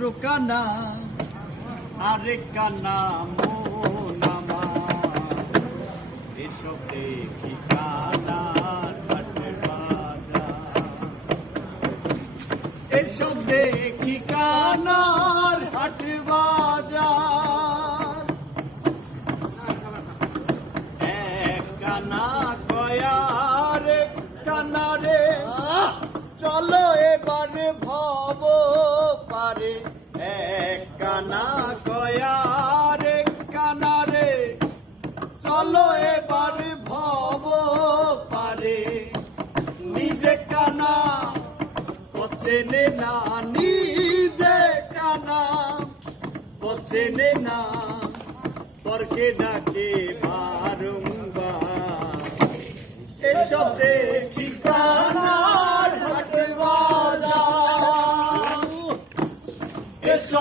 কানা আরে কানা মন আমার এসব দেখি কানার হাট বাজার, এসব দেখি কানার হাট বাজার। এক কানা কয়ার কানা রে চলো এবারে ভব পারে, এক কানা কয়ার কানা রে চলো এবারে ভব পারে। নিজে কানা চেনে না, নিজে কানা চেনে না, তর্কে ডাকে বারংবার। এসব দেখি কানার হাট বাজার, এসব